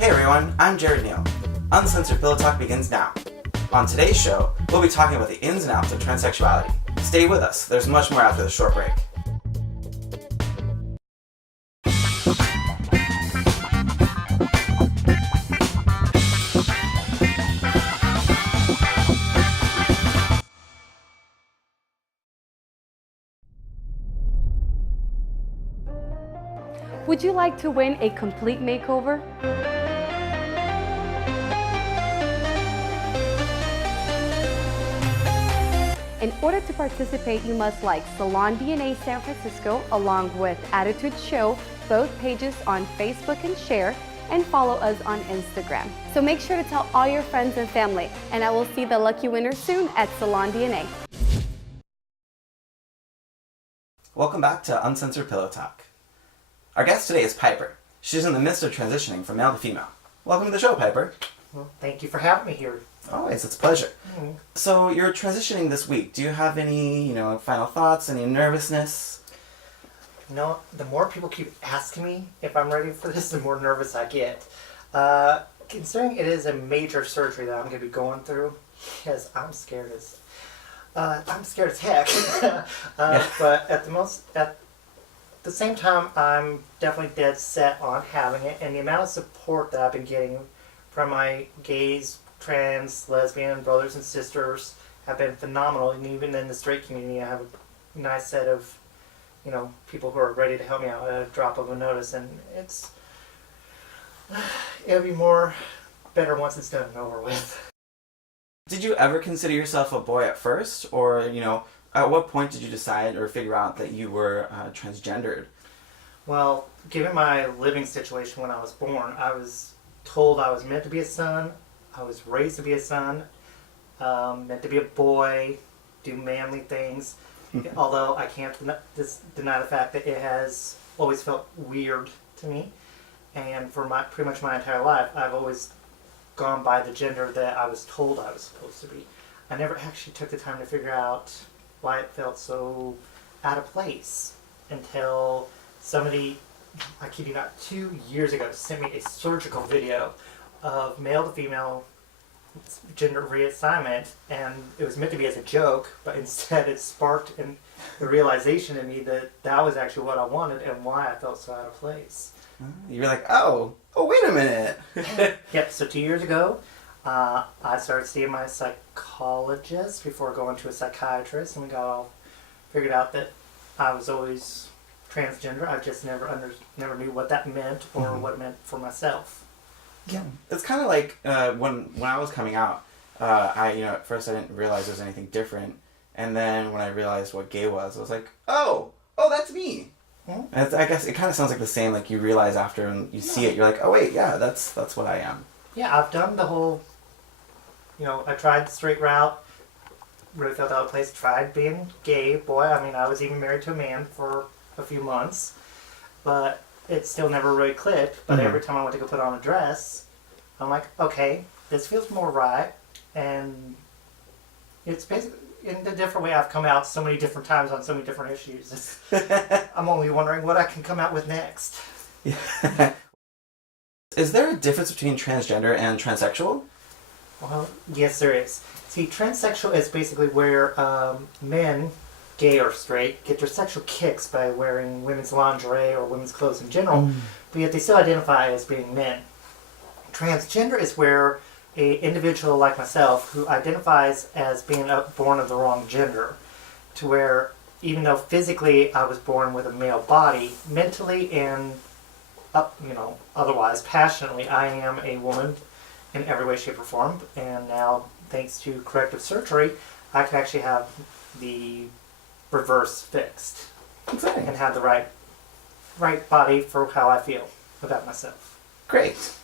Hey everyone, I'm Jared Neal. Uncensored Pillow Talk begins now. On today's show, we'll be talking about the ins and outs of transsexuality. Stay with us, there's much more after the short break. Would you like to win a complete makeover? In order to participate, you must like Salon DNA San Francisco along with Attitude Show, both pages on Facebook, and share, and follow us on Instagram. So make sure to tell all your friends and family, and I will see the lucky winner soon at Salon DNA. Welcome back to Uncensored Pillow Talk. Our guest today is Piper. She's in the midst of transitioning from male to female. Welcome to the show, Piper. Well, thank you for having me here. Always, it's a pleasure. Mm-hmm. So you're transitioning this week. Do you have any, final thoughts, any nervousness? The more people keep asking me if I'm ready for this, the more nervous I get. Considering it is a major surgery that I'm going to be going through, yes, I'm scared as heck. But at the same time, I'm definitely dead set on having it, and the amount of support that I've been getting from my gays, trans, lesbian brothers and sisters have been phenomenal, and even in the straight community I have a nice set of people who are ready to help me out at a drop of a notice, and it'll be better once it's done and over with. Did you ever consider yourself a boy at first, or at what point did you decide or figure out that you were transgendered? Well, given my living situation when I was born, I was told I was meant to be a son. I was raised to be a son, meant to be a boy, do manly things. Although I can't deny the fact that it has always felt weird to me. And for pretty much my entire life, I've always gone by the gender that I was told I was supposed to be. I never actually took the time to figure out why it felt so out of place until somebody, I kid you not, 2 years ago sent me a surgical video of male to female gender reassignment, and it was meant to be as a joke, but instead it sparked the realization in me that that was actually what I wanted and why I felt so out of place. You were like, oh, wait a minute. Yep, so 2 years ago, I started seeing my psychologist before going to a psychiatrist, and we got all figured out that I was always transgender. I just never knew what that meant or what it meant for myself. Yeah, it's kind of like when I was coming out, at first I didn't realize there was anything different, and then when I realized what gay was, I was like, oh, that's me. Mm-hmm. I guess it kind of sounds like the same, like you realize after and you see it, you're like, oh wait, yeah, that's what I am. Yeah, I've done the whole, I tried the straight route, really felt out of place, tried being gay, boy, I was even married to a man for a few months, but it still never really clicked. But every time I went to go put on a dress, I'm like, okay, this feels more right, and it's basically, in a different way, I've come out so many different times on so many different issues. I'm only wondering what I can come out with next. Yeah. Is there a difference between transgender and transsexual? Well, yes, there is. See, transsexual is basically where men, gay or straight, get their sexual kicks by wearing women's lingerie or women's clothes in general, but yet they still identify as being men. Transgender is where an individual like myself who identifies as being born of the wrong gender, to where even though physically I was born with a male body, mentally and otherwise passionately I am a woman in every way, shape, or form. And now, thanks to corrective surgery, I can actually have the reverse fixed. Exciting. And have the right body for how I feel about myself. Great.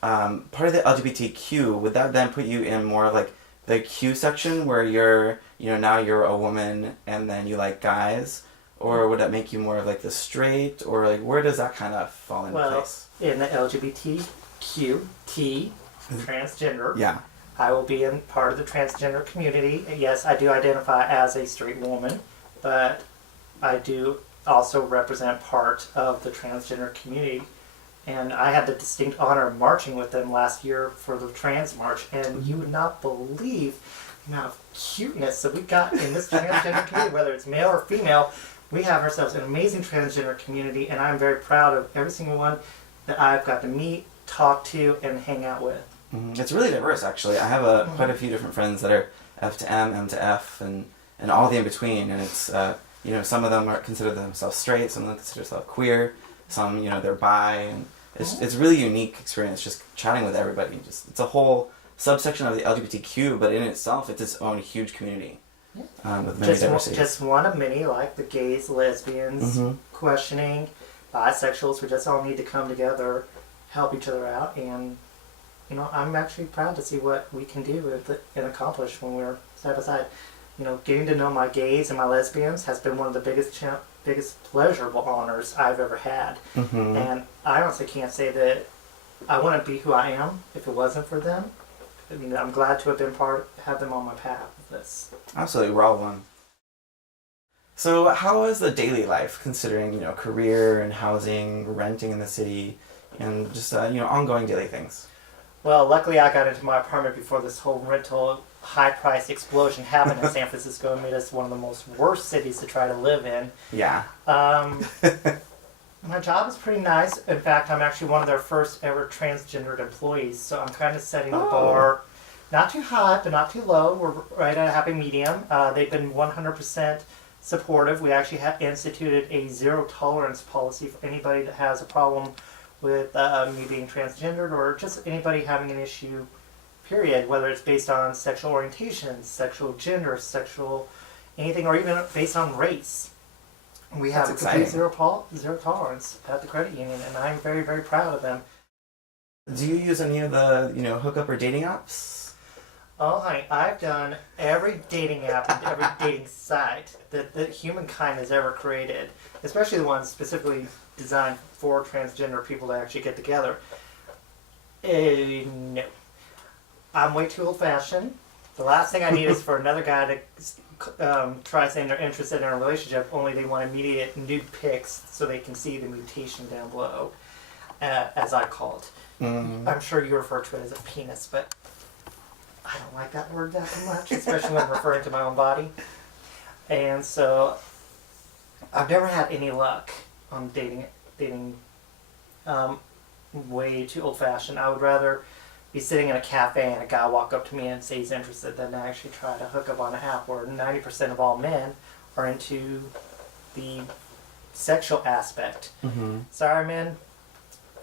Part of the LGBTQ, would that then put you in more like the Q section where you're, now you're a woman and then you like guys? Or would that make you more of like the straight? Or like where does that kind of fall into place? In the LGBTQ, transgender, yeah, I will be in part of the transgender community. Yes, I do identify as a straight woman, but I do also represent part of the transgender community And I had the distinct honor of marching with them last year for the Trans March, and you would not believe the amount of cuteness that we got in this transgender community, whether it's male or female. We have ourselves an amazing transgender community, and I'm very proud of every single one that I've got to meet, talk to, and hang out with. It's really diverse, actually. I have quite a few different friends that are F to M to F, and all the in between. And it's some of them are consider themselves straight, some of them consider themselves queer, some they're bi, and it's really unique experience just chatting with everybody. It's a whole subsection of the LGBTQ, but in itself, it's its own huge community with many diversities. Just one of many, like the gays, lesbians, questioning, bisexuals. We just all need to come together, help each other out, and I'm actually proud to see what we can do and accomplish when we're side by side. Getting to know my gays and my lesbians has been one of the biggest pleasurable honors I've ever had. And I honestly can't say that I wouldn't be who I am if it wasn't for them. I mean, I'm glad to have them on my path with this. Absolutely, we're all one. So how is the daily life, considering, career and housing, renting in the city, and just, ongoing daily things? Well, luckily I got into my apartment before this whole rental high-price explosion happened in San Francisco and made us one of the most worst cities to try to live in. Yeah. My job is pretty nice. In fact, I'm actually one of their first ever transgendered employees, so I'm kind of setting the bar not too high, but not too low. We're right at a happy medium. They've been 100% supportive. We actually have instituted a zero-tolerance policy for anybody that has a problem with me being transgendered or just anybody having an issue, period, whether it's based on sexual orientation, sexual gender, sexual anything, or even based on race. We have a complete zero tolerance at the credit union, and I'm very, very proud of them. Do you use any of the, hookup or dating apps? Oh, honey, I've done every dating app and every dating site that humankind has ever created, especially the ones specifically designed for transgender people to actually get together. No. I'm way too old-fashioned. The last thing I need is for another guy to try saying they're interested in a relationship, only they want immediate nude pics so they can see the mutation down below, as I call it. I'm sure you refer to it as a penis, but I don't like that word that much, especially when referring to my own body. And so I've never had any luck on dating way too old-fashioned. I would rather be sitting in a cafe and a guy walk up to me and say he's interested than actually try to hook up on an app where 90% of all men are into the sexual aspect. Sorry, men,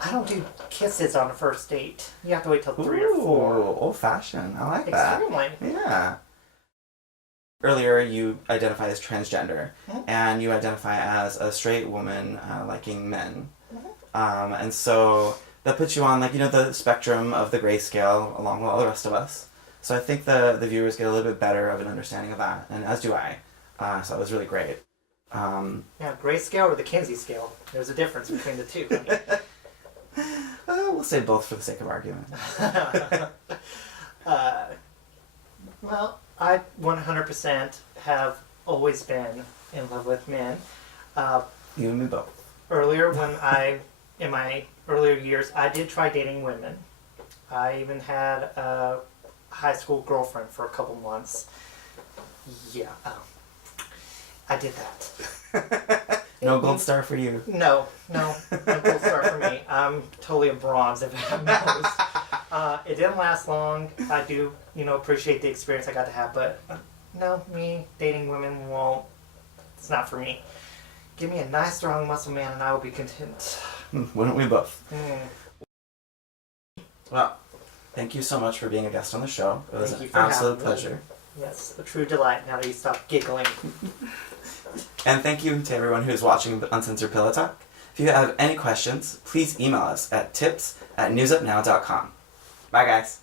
I don't do kisses on a first date. You have to wait till 3 or 4. Old-fashioned. I like that. Extremely. Yeah. Earlier, you identify as transgender, and you identify as a straight woman liking men. And so that puts you on, the spectrum of the grayscale along with all the rest of us. So I think the viewers get a little bit better of an understanding of that, and as do I. So it was really great. Yeah, grayscale or the Kinsey scale. There's a difference between the two. We'll say both for the sake of argument. Well, I 100% have always been in love with men. You and me both. Earlier, in my earlier years, I did try dating women. I even had a high school girlfriend for a couple months. Yeah, I did that. No gold star for you. No gold star for me. I'm totally a bronze if it knows. It didn't last long. I do, appreciate the experience I got to have, but no, me dating women it's not for me. Give me a nice, strong muscle man and I will be content. Wouldn't we both? Well, thank you so much for being a guest on the show. It was an absolute pleasure. Yes, a true delight now that you stop giggling. And thank you to everyone who is watching Uncensored Pillow Talk. If you have any questions, please email us at tips@newsupnow.com. Bye, guys.